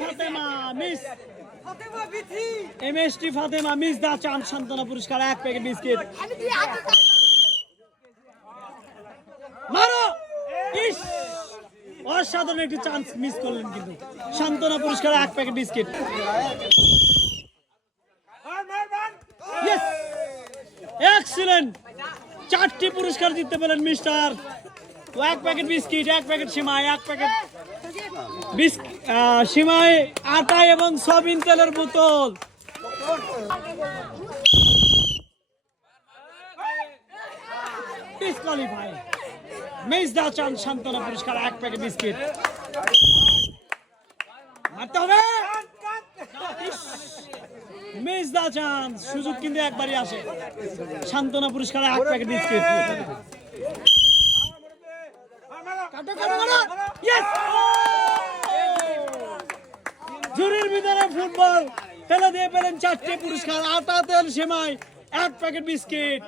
Fatema miss এমএসটি Fatema miss দা চান সান্ত্বনা পুরস্কার 1 প্যাকেট বিস্কিট মারো ইস অসাধারণ একটি চান্স মিস করলেন কিন্তু সান্ত্বনা পুরস্কার 1 প্যাকেট বিস্কিট এক্সিলেন্ট 4টি পুরস্কার জিততে পেলেন মিস্টার 1 প্যাকেট বিস্কিট 1 প্যাকেট সিমাই 1 প্যাকেট সিমাই আটা এবং সয়াবিন তেলের বোতল ডিসকোয়ালিফাই মেজদা চান সান্ত্বনা পুরস্কার 1 প্যাকেট বিস্কিট মারতে হবে মেজদা চান সুযোগ কিন্তু একবারই আসে সান্ত্বনা পুরস্কার 1 প্যাকেট বিস্কিট ঝুড়ির ভিতরে ফুটবল ফেলে দিয়ে পেলেন 4টি পুরস্কার আটা তেল সেমাই 1 প্যাকেট বিস্কিট